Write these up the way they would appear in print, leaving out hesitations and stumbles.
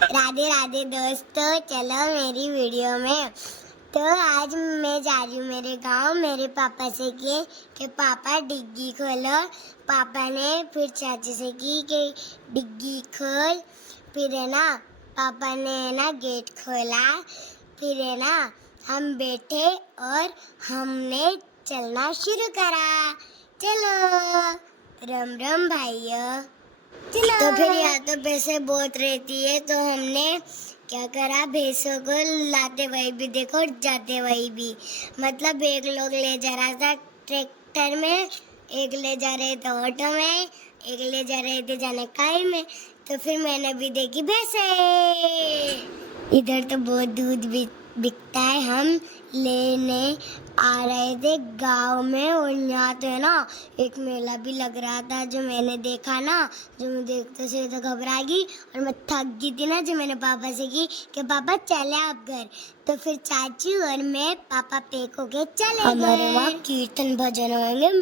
राधे राधे दोस्तों, चलो मेरी वीडियो में। तो आज मैं जा रही हूँ मेरे गांव मेरे पापा से कि पापा डिग्गी खोलो। पापा ने फिर चाची से की कि डिग्गी खोल। फिर है ना पापा ने है ना गेट खोला। फिर है ना हम बैठे और हमने चलना शुरू करा। चलो रम रम भाइयों। तो फिर यहाँ तो भैंसें बहुत रहती है, तो हमने क्या करा, भैंसों को लाते वही भी देखो और जाते वही भी। मतलब एक लोग ले जा रहा था ट्रैक्टर में, एक ले जा रहे थे ऑटो में, एक ले जा रहे थे जाने काई में। तो फिर मैंने भी देखी भैंसें। इधर तो बहुत दूध भी बिकता है। हम लेने आ रहे थे गांव में, और यहाँ तो है ना एक मेला भी लग रहा था। जो मैंने देखा ना, जो मैं देखते से तो घबरा गई और मैं थक गई थी ना, जो मैंने पापा से की कि पापा चले आप घर। तो फिर चाची और मैं पापा पैक हो के चले गए। हमारे वहाँ कीर्तन भजन होंगे,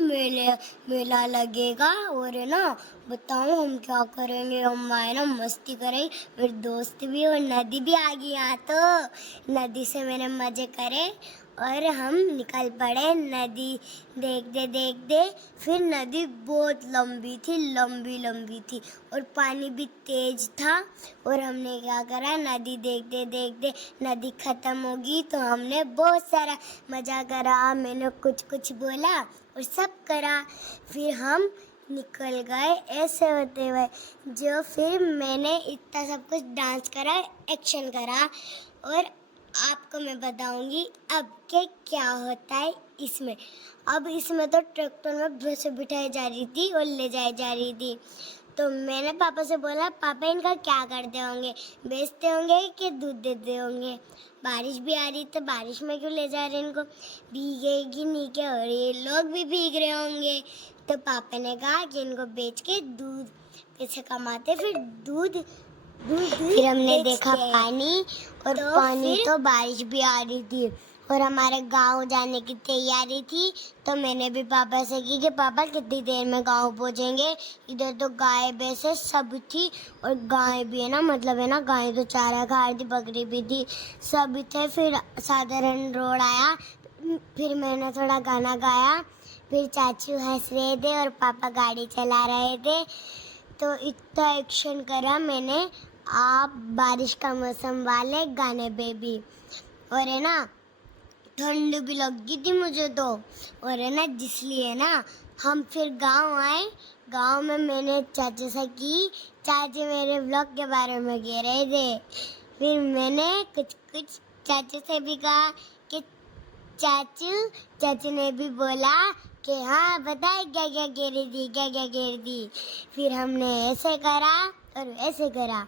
मेला लगेगा, और है ना बताओ हम क्या करेंगे। हम आए ना मस्ती करें, मेरे दोस्त भी और नदी भी आ गई। यहाँ तो नदी से मैंने मजे करे और हम निकल पड़े। नदी देखते देखते फिर नदी बहुत लंबी थी, लंबी लंबी थी, और पानी भी तेज था। और हमने क्या करा, नदी देखते देखते नदी खत्म होगी तो हमने बहुत सारा मजा करा। मैंने कुछ कुछ बोला और सब करा। फिर हम निकल गए ऐसे होते हुए। जो फिर मैंने इतना सब कुछ डांस करा, एक्शन करा, और आपको मैं बताऊंगी अब के क्या होता है इसमें। अब इसमें तो ट्रैक्टर में भैंसें बिठाई जा रही थी और ले जाई जा रही थी। तो मैंने पापा से बोला, पापा इनका क्या करते होंगे, बेचते होंगे कि दूध देते होंगे। बारिश भी आ रही, तो बारिश में क्यों ले जा रहे इनको, भीगेगी नहीं क्या, और ये लोग भी भीग रहे होंगे। तो पापा ने कहा कि इनको बेच के दूध पैसे कमाते, फिर दूध फिर हमने देखा पानी, और तो पानी तो बारिश भी आ रही थी और हमारे गांव जाने की तैयारी थी। तो मैंने भी पापा से की कि पापा कितनी देर में गांव पहुंचेंगे। इधर तो गाय भैंसे सब थी, और गाय भी है ना, मतलब है ना गाय तो चारा खा रही थी, बकरी भी थी, सब थे। फिर साधारण रोड आया, फिर मैंने थोड़ा गाना गाया, फिर चाचू हंस रहे थे और पापा गाड़ी चला रहे थे। तो इतना एक्शन करा मैंने। आप बारिश का मौसम वाले गाने पे भी, और है ना ठंड भी लगी थी मुझे तो, और है ना इसलिए ना हम फिर गांव आए। गांव में मैंने चाचा से की, चाची मेरे ब्लॉग के बारे में कह रहे थे। फिर मैंने कुछ कुछ चाचू से भी कहा कि चाचू ने भी बोला कि हाँ बताए क्या क्या कह रही थी, क्या क्या कह रही थी। फिर हमने ऐसे करा और ऐसे करा।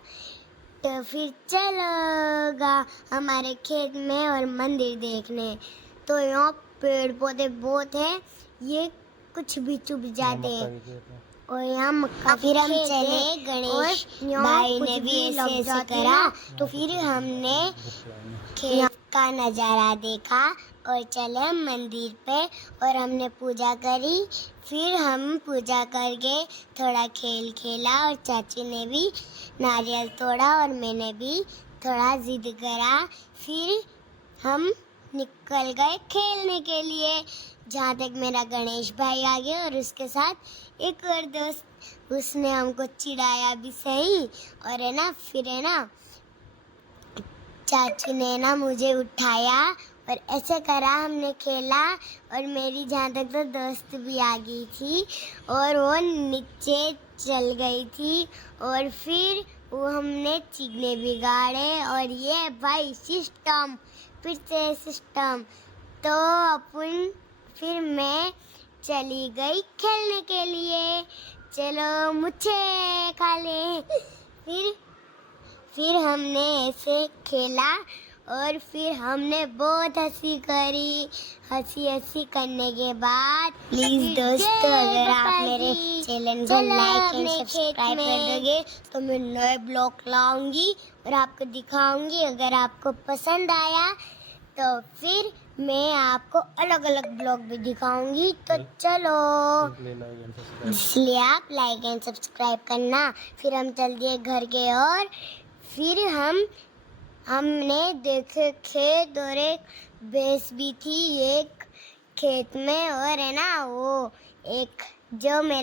तो फिर चलोगा हमारे खेत में और मंदिर देखने। तो यहाँ पेड़ पौधे बहुत हैं, ये कुछ भी चुभ जाते हैं, और यहाँ मक्का। फिर हम चले, गणेश भाई ने भी ऐसे ऐसे करा। तो फिर हमने खेत का नज़ारा देखा और चले मंदिर पे, और हमने पूजा करी। फिर हम पूजा करके थोड़ा खेल खेला, और चाची ने भी नारियल तोड़ा और मैंने भी थोड़ा जिद करा। फिर हम निकल गए खेलने के लिए, जहाँ तक मेरा गणेश भाई आ गया और उसके साथ एक और दोस्त। उसने हमको चिढ़ाया भी सही, और है ना फिर है ना चाचू ने ना मुझे उठाया और ऐसे करा, हमने खेला। और मेरी जहाँ तक तो दोस्त भी आ गई थी और वो नीचे चल गई थी, और फिर वो हमने चीखने बिगाड़े। और ये भाई सिस्टम, फिर से सिस्टम। तो अपन फिर मैं चली गई खेलने के लिए, चलो मुझे खा ले। फिर हमने ऐसे खेला, और फिर हमने बहुत हंसी करी। हंसी करने के बाद प्लीज दोस्तों, अगर आप मेरे चैनल को लाइक एंड सब्सक्राइब कर दोगे तो मैं नए ब्लॉग लाऊंगी और आपको दिखाऊंगी। अगर आपको पसंद आया तो फिर मैं आपको अलग अलग ब्लॉग भी दिखाऊंगी। तो चलो, इसलिए आप लाइक एंड सब्सक्राइब करना। फिर हम चल दिए घर के, और फिर हमने देखे खेत और एक भैंस भी थी एक खेत में, और है ना वो एक जो मेरे